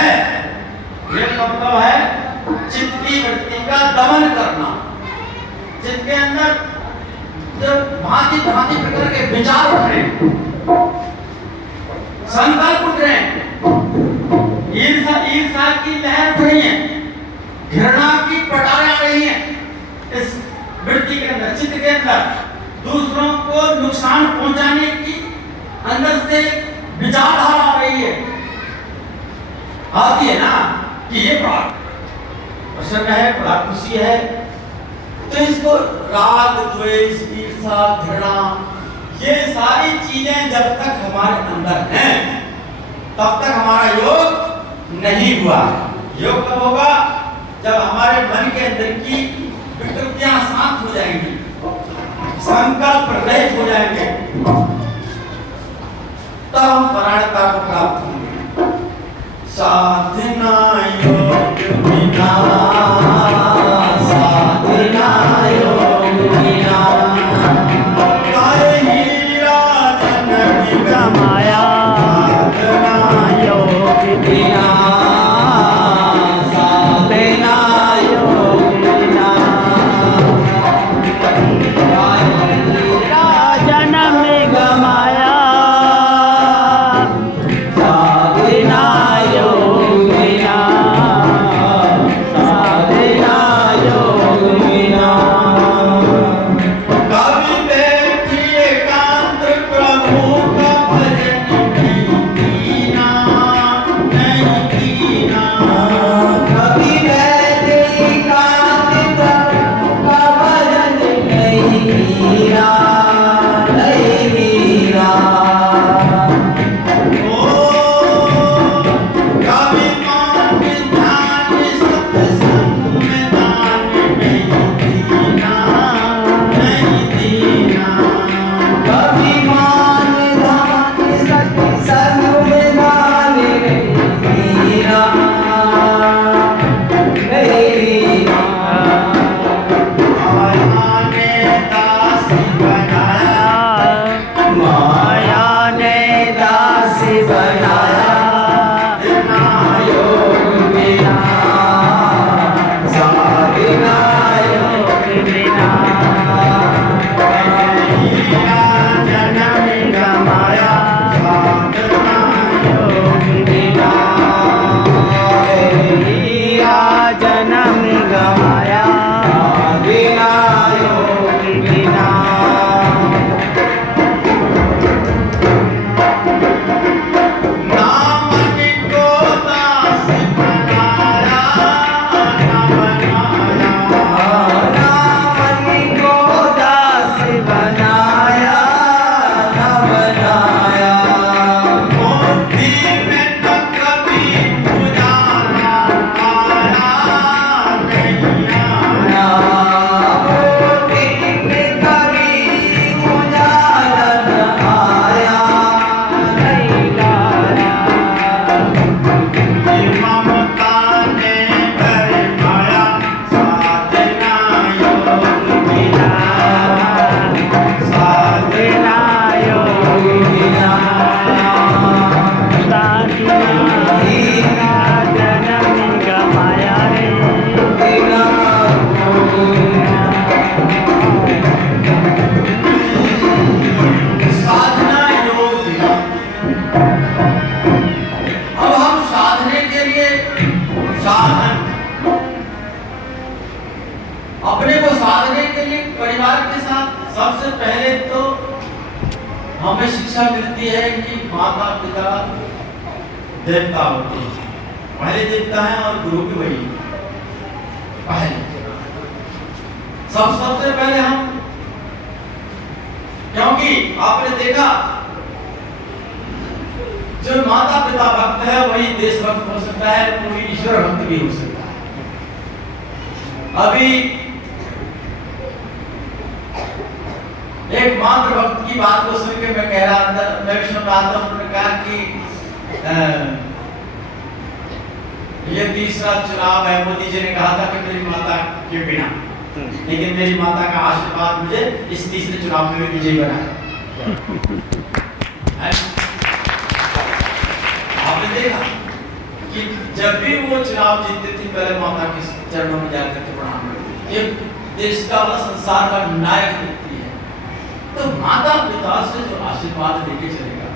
है, ये मतलब है चित्त की वृत्ति का दमन करना। चित्त के अंदर जब भांति भांति प्रकार के विचार उठ रहे हैं, संकल्प उठ रहे हैं, ईर्षा की लहर उठ रही है, घृणा की पटारें आ रही हैं इस वृत्ति के अंदर, चित्त के अंदर, दूसरों को नुकसान पहुंचाने की अंदर से विचारधारा आ रही है, आती है ना कि ये बड़ा प्रसन्न है, बड़ा खुशी है। तो इसको राग, द्वेष, ईर्षा, घृणा, ये सारी चीजें जब तक हमारे अंदर हैं तब तक हमारा योग नहीं हुआ। योग कब होगा? जब हमारे मन के अंदर की विकृतियां शांत हो जाएंगी, संकल्प रहित हो जाएंगे, तब हम परायणता को प्राप्त होंगे। साधना योग बिना, साधना योग बिना, काहे हीरा जन कमाया, साधना योग बिना, साधना योग बिना, जन्म गमाया, साधना योग बिना, साधना योग बिना, कभी बैठी एकांत प्रभु का भजन कीना, नहीं कीना, कभी बैठी एकांत प्रभु का भजन नहीं कीना, नहीं कीना। कभी मान ध्यान सत्संग में दान नहीं दीना, नहीं दीना, कभी मान ध्यान सत्संग में दान नहीं दीना, नहीं दीना। माया ने दासी बनाया, माया ने दासी बनाया, साधना योग बिना, साधना योग बिना, हीरा जन्म गमाया, साधना योग बिना, हीरा जन्म गमाया, साधना योग बिना। नाम को दास बनाया, न बनाया, नाम को दास बनाया, न बनाया, बुद्धि में न कभी उजाला आया, नहीं आया, बुद्धि में कभी उजाला न आया, नहीं आया। ममता ने भरमाया, साधना योग बिना, साधना योग बिना, हीरा जन्म गमाया रे, हीरा साधना योग बिना। अब हम साधने के लिए साधन, अपने को साधने के लिए परिवार के साथ सबसे पहले तो हमें शिक्षा मिलती है कि माता पिता देवता होते हैं, पहले देवता है और गुरु भी वही पहले। सबसे पहले हम, क्योंकि आपने देखा जो माता पिता भक्त है वही देश भक्त हो सकता है, कोई ईश्वर भक्त भी हो सकता है। अभी एक मातृ भक्त की बात को सुन के मैं कह रहा था, मैं भी सुन रहा था, उन्होंने कहा कि ये तीसरा चुनाव है, मोदी जी ने कहा था कि मेरी माता के बिना, लेकिन मेरी माता का आशीर्वाद मुझे इस तीसरे चुनाव में भी विजयी बनाया। आपने देखा कि जब भी वो चुनाव जीतते थे पहले माता के चरणों में जाकर के प्रणाम करते थे। एक देश का व संसार का नायक व्यक्ति है, तो माता पिता से जो आशीर्वाद लेके चलेगा,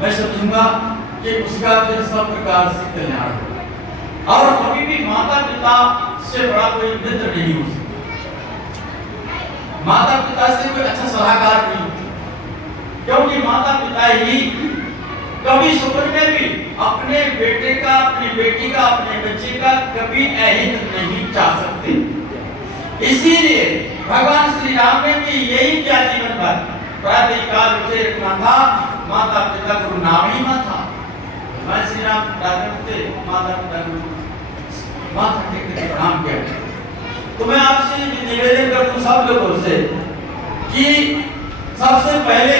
मैं समझूंगा कि उसका फिर सब प्रकार से कल्याण होगा। और कभी भी माता पिता से बड़ा कोई मित्र नहीं हो सकता, माता पिता से कोई अच्छा सलाहकार नहीं होता, क्योंकि माता पिता ही कभी सुपर में भी अपने बेटे का, अपनी बेटी का, अपने बच्चे का कभी अहित नहीं चाह सकते। इसीलिए भगवान श्री राम ने भी यही किया जीवन भर, प्रातः काल उठे रखना था, माता पिता को नाम ही मत था। मैं श्री राम उठते माता पिता को माथा टेक के प्रणाम किया। तो मैं आपसे निवेदन करता हूँ सब लोगों से कि सबसे पहले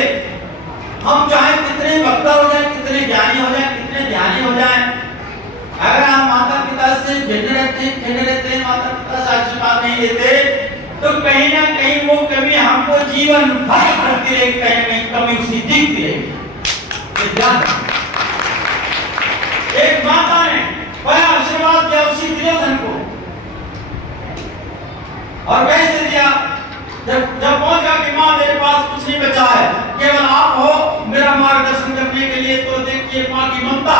हम चाहे कितने वक्ता हो जाए, कितने ज्ञानी हो जाए, कितने ध्यानी हो जाए, अगर हम माता पिता से भिन्न रहते माता पिता से आशीर्वाद नहीं लेते, तो कहीं ना कहीं वो कभी हमको जीवन भर करती रहेगी, कहीं ना कहीं कमी उसकी दिखती रहेगी। एक माता ने बड़ा आशीर्वाद दिया उसी दुर्योधन को, और कैसे दिया? जब पहुंचा कि माँ मेरे पास कुछ नहीं बचा है, केवल आप हो मेरा मार्गदर्शन करने के लिए, तो देखिए माँ की ममता।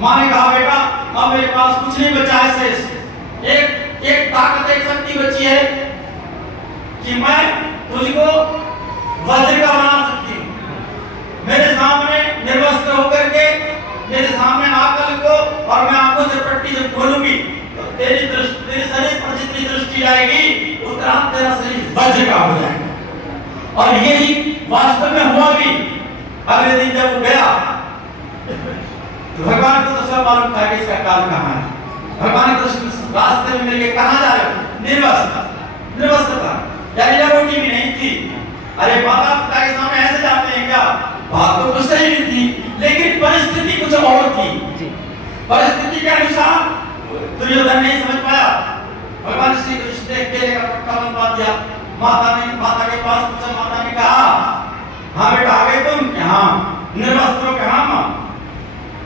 माँ ने कहा बेटा अब मेरे पास कुछ नहीं बचा है शेष, एक ताकत, एक शक्ति बची है कि मैं तुझको वज्र का बना सकती हूँ। मेरे सामने निर्वस्त्र होकर के मेरे सामने आकर को, और मैं आंखों से पट्टी जब खोलूंगी तो तेरे शरीर पर जितनी दृष्टि आएगी उतना तेरा शरीर वज्र का हो जाएगा। और यही वास्तव में हुआ भी। अगले दिन जब वो गया तो भगवान को तो सब मालूम था कि इसका काल कहाँ है। भगवान कृष्ण रास्ते में मिलके कहाँ जा रहे हो? निर्वस्त्र था, जरीला रोटी भी नहीं थी। अरे माता पिता के सामने ऐसे जाते हैं क्या? बात तो कुछ सही नहीं थी, लेकिन परिस्थिति कुछ और थी। परिस्थिति के अनुसार दुर्योधन नहीं समझ पाया। भगवान श्री कृष्ण ने केले का पट्टा बनवा दिया। माता के पास पूछा, माता ने कहा हाँ बेटा आ गए तुम? हाँ। निर्वस्त्रों के हाँ माँ।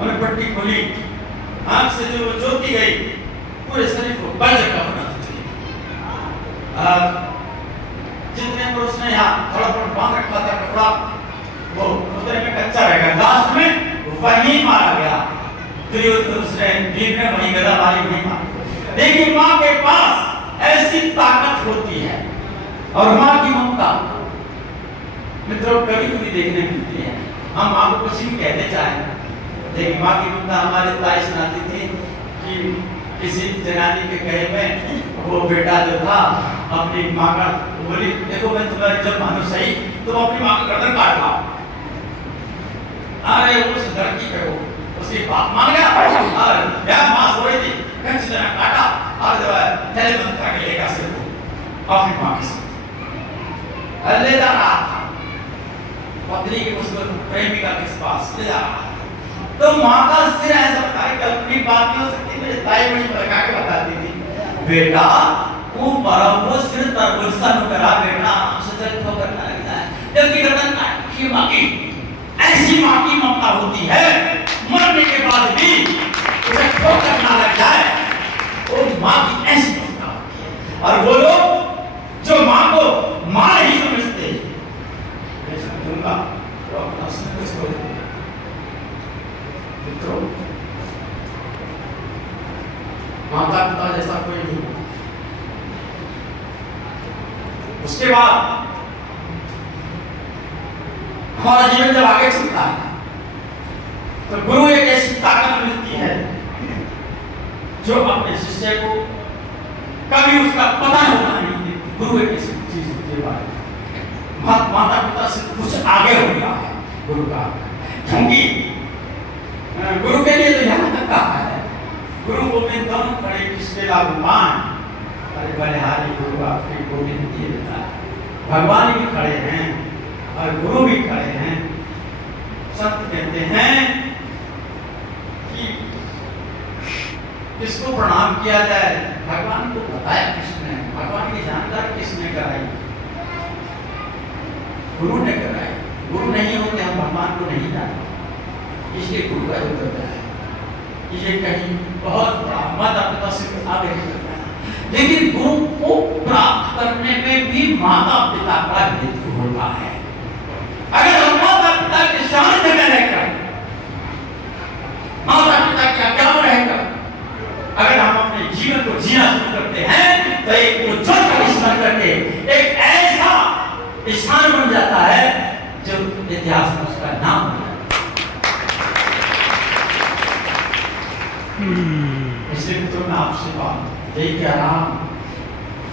उन्हें पट्टी खोली, आंख से जो ज्योति गई पूरे शरीर को वज्र का बना दी। जितने पुरुष ने यहाँ थोड़ा थोड़ा बांध रखा था कपड़ा, वो उतने में कच्चा रहेगा, लास्ट में वही मारा गया। भीम ने वही गदा मारी, नहीं मारा। लेकिन माँ के पास ऐसी ताकत होती है, और माँ की ममता मित्रों कभी कभी देखने मिलती है। हम माँ को कुछ भी कहते चाहे, लेकिन माँ की ममता हमारे ताई सुनाती थी कि किसी जनानी के कहे में वो बेटा जो था अपनी माँ का बोली, देखो मैं तुम्हारी जब मानो सही तुम अपनी माँ का गर्दन काट लाओ। अरे उस लड़की को उसकी बात मान गया, और क्या माँ सो रही थी, कंच जना काटा और जो है थैले बंद करके लेकर सिर को अपनी माँ के साथ ले जा रहा था। पत्नी के उसको प्रेमिका के पास ले जा रहा था। तो माँ का सिर ऐसा था कि अपनी बात नहीं हो सकती। मेरे ताई बड़ी लगा के बताती थी, बेटा वो बराबर सिर तरबुलसन करा बेटा हमसे चल तो करना लगता है, जबकि गर्दन काटी माँ की ऐसी माँ की ममता होती है, मरने के बाद भी उसे ठोकर ना लग जाए, वो माँ की ऐसी ममता होती है। और वो लोग जो माँ को माँ नहीं समझते, मैं समझूंगा वो अपना सब कुछ खो देते। मित्रों माता पिता जैसा कोई नहीं। उसके बाद हमारा जीवन जब आगे चलता है तो गुरु एक ऐसी ताकत मिलती है जो अपने शिष्य को कभी उसका पता होता नहीं देती। गुरु एक ऐसी चीज होती है, माता पिता से कुछ आगे हो गया है गुरु का, क्योंकि गुरु के लिए तो यहाँ तक कहा है, गुरु गोविंद दोनों खड़े किसके लागुमान, अरे बलिहारी गुरु आपके गोविंद दिए देता है। भगवान भी खड़े हैं और गुरु भी खड़े हैं। संत कहते हैं कि किसको प्रणाम किया जाए, भगवान को बताया किसने, भगवान की जानकारी किसने कराई? गुरु ने कराई। गुरु नहीं होते हम भगवान को नहीं जानते, इसलिए गुरु का उत्तर है। ये कहीं बहुत बड़ा माता पिता से आगे निकलता है, लेकिन गुरु को प्राप्त करने में भी माता पिता का हेतु होता है। अगर हम माता पिता के सानिध्य में रहकर, माता पिता की आज्ञा में रहकर अगर हम अपने जीवन को जीना शुरू करते हैं तो एक उज्ज्वल करिश्मा करके एक ऐसा स्थान बन जाता है जो इतिहास में उसका नाम हो जाता है। इसलिए तो मैं आपसे बात यही कह रहा हूं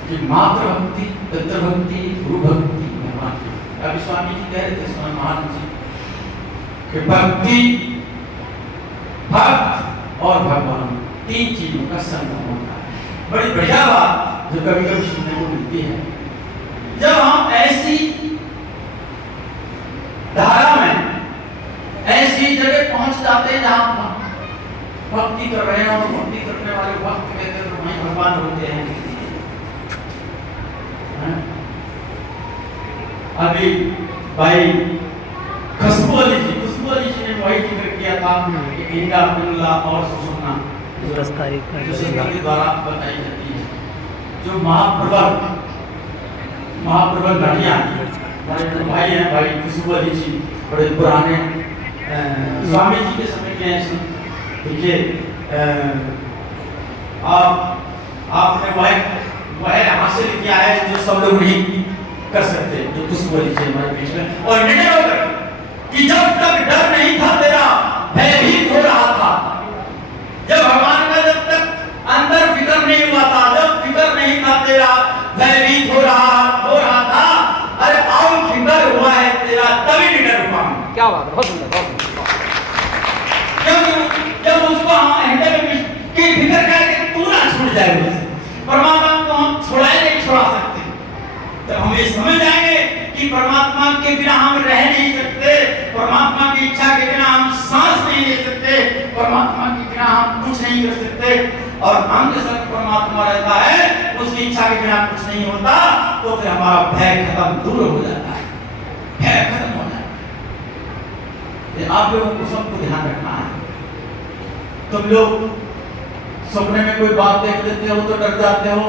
कि मातृभक्ति, पितृभक्ति, गुरु भक्ति, अभी स्वामी जी कह रहे थे, स्वामी महाराज जी कि भक्ति, भक्त और भगवान तीन चीजों का संगम होता है। बड़ी बढ़िया बात जो कभी कभी सुनने को मिलती है, जब हम ऐसी धारा में, ऐसी जगह पहुंच जाते हैं जहां भक्ति कर रहे हैं और भक्ति करने वाले भक्त कहते हैं तो वहीं भगवान होते हैं। अभी भाई खुशबू अली जी ने वही जिक्र किया था कि इंदा, बिरला और सुषुम्ना जो संस्कृत द्वारा बताई जाती है, जो महाप्रबल घड़ियां हमारे भाई हैं, भाई खुशबू अली जी बड़े पुराने स्वामी जी के समय के हैं। देखिए आपने वह हासिल किया है जो सब लोग नहीं कर सकते, जो खुशबू अली जी हमारे बीच में, और निर्णय होकर कि जब तक डर नहीं था तेरा भयभीत हो रहा था, जब भगवान का जब तक अंदर फिक्र नहीं हुआ था, जब फिक्र नहीं था तेरा भयभीत हो रहा था, अरे आओ फिक्र हुआ है तेरा तभी निडर हुआ। क्या बात है, बहुत सुंदर, बहुत सुंदर। जब उसको हम की फिक्र करके तू ना छूट जाए, परमात्मा को हम छुड़ाए नहीं छुड़ा सकते, तो हम ये समझ जाएंगे कि परमात्मा के बिना हम रह नहीं सकते, परमात्मा की इच्छा के बिना हम सांस नहीं ले सकते, परमात्मा के बिना हम कुछ नहीं कर सकते, और अंग संग परमात्मा रहता है, उसकी इच्छा के बिना कुछ नहीं होता, तो फिर हमारा भय खत्म, दूर हो जाता है, भय खत्म हो जाता है। आप लोगों को सबको ध्यान रखना है। तुम लोग सपने में कोई बात देख लेते हो तो डर जाते हो,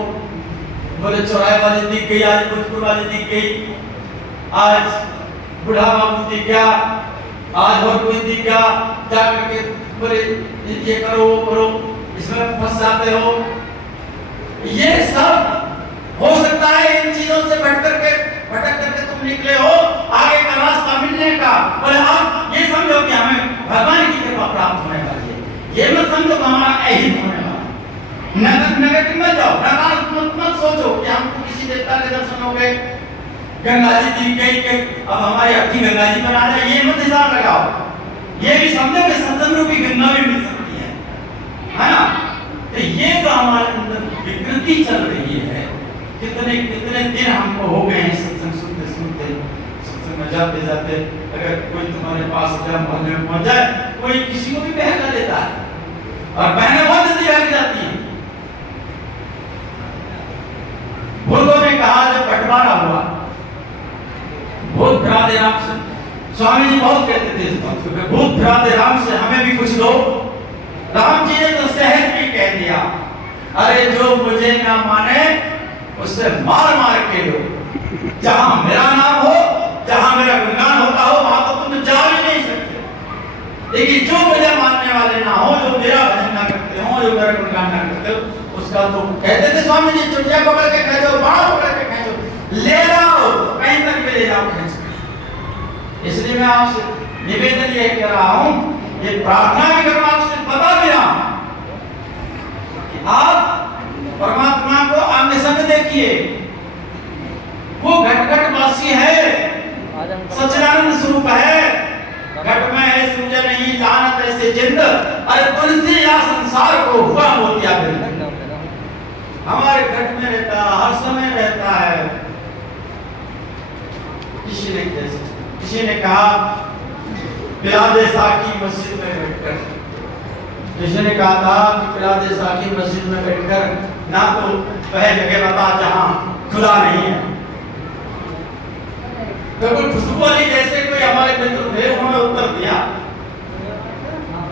बोले चौराहे वाली दिख गई, आज भोजपुर वाली दिख गई, आज बुढ़ा बाबू दिख गया, आज और कोई दिख गया, जा करके बोले ये करो वो करो, इसमें फंस जाते हो। ये सब हो सकता है इन चीजों से भटक करके तुम निकले हो आगे का रास्ता मिलने का। बोले आप ये समझो कि हमें भगवान की कृपा प्राप्त होने वाली है, ये मत समझो कि हमारा अहित होने वाला है। नेगेटिव मत जाओ, नकारात्मक मत सोचो कि हमको किसी देवता के दर्शन हो गए, गंगा जी दिख गई कि अब हमारी अर्थी गंगा जी बना जाए, ये मत हिसाब लगाओ। ये भी समझो कि सत्संग रूपी गंगा भी मिल सकती है ना। तो ये तो हमारे अंदर विकृति चल रही है। कितने दिन हमको हो गए हैं सत्संग सुनते सुनते, सत्संग में जाते जाते अगर कोई तुम्हारे पास मोहल्ले में पहुंच जाए, कोई किसी को भी बहका देता है, और बहने बहुत जल्दी बहक जाती है। भूतों ने कहा जब बंटवारा हुआ, भूत भ्राते राम से, स्वामी जी बहुत कहते थे इस बात को, भूत भ्राते राम से हमें भी कुछ दो। राम जी ने तो सहज भी कह दिया, अरे जो मुझे ना माने उससे मार मार के लो, जहां मेरा नाम हो, जहां मेरा गुणगान होता हो, वहां तो तुम जा भी नहीं सकते। लेकिन जो मुझे मानने वाले ना हो, जो मेरा भजन ना करते हो, जो मेरा गुणगान ना करते हो, उसका तो कहते थे स्वामी जी चुटिया पकड़ के खींचो, बाढ़ पकड़ के खींचो, ले जाओ कहीं तक भी ले जाओ खींच के। इसलिए मैं आपसे निवेदन ये कर रहा हूं, ये प्रार्थना भी करूं, आपसे बता भी रहा हूं कि आप परमात्मा को आमने सामने देखिए, वो घट वासी है, सच्चिदानंद स्वरूप है, घट में है सूझे नहीं जानत ऐसे जिंद, अरे तुलसी या संसार को हुआ मोतिया बिंद। हमारे घट में रहता, हर समय रहता है। किसी ने कहा पिला दे साकी मस्जिद में बैठकर, किसी ने कहा था कि पिला दे साकी मस्जिद में बैठकर, ना तो वह जगह बता जहां खुदा नहीं है। तो कोई खुशबू अली जैसे कोई हमारे मित्र थे, उन्होंने उत्तर दिया,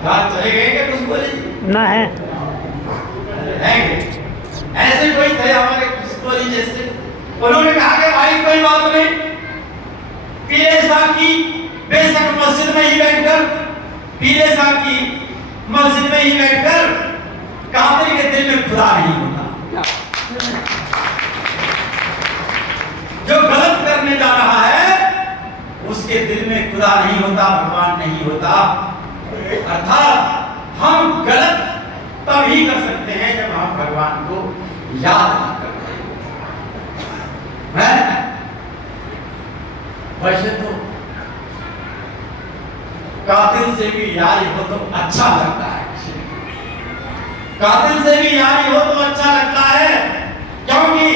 चले गए क्या खुशबू अली? ना है। रहेंगे। ऐसे कोई थे हमारे स्टोरी जैसे, उन्होंने कहा कि भाई कोई बात नहीं, पीले साहब की बेशक मस्जिद में ही बैठकर, पीले साहब की मस्जिद में ही बैठकर कातिल के दिल में खुदा नहीं होता। जो गलत करने जा रहा है उसके दिल में खुदा नहीं होता, भगवान नहीं होता। अर्थात हम गलत तभी कर सकते हैं जब हम भगवान को याद नहीं करते हैं। वैसे तो कातिल से भी यारी हो तो अच्छा लगता है, कातिल से भी यारी हो तो अच्छा लगता है, क्योंकि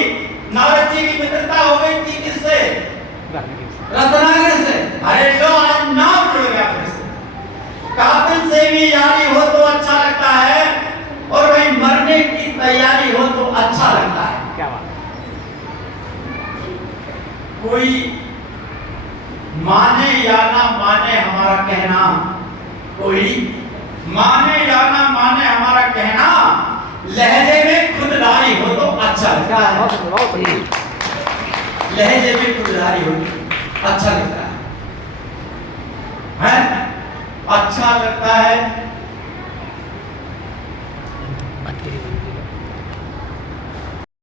नारद जी की मित्रता हो गई थी किससे? रत्नाकर से। अरे लो आज नाम जुड़ गया फिर से। कातिल से भी यारी हो तो अच्छा लगता है, और भाई मरने की तैयारी हो तो अच्छा लगता है। क्या बात। कोई माने या ना माने हमारा कहना, कोई माने या ना माने हमारा कहना, लहजे में खुददारी हो तो अच्छा लगता है। बहुत बढ़िया। लहजे में खुददारी हो अच्छा लगता है? अच्छा लगता है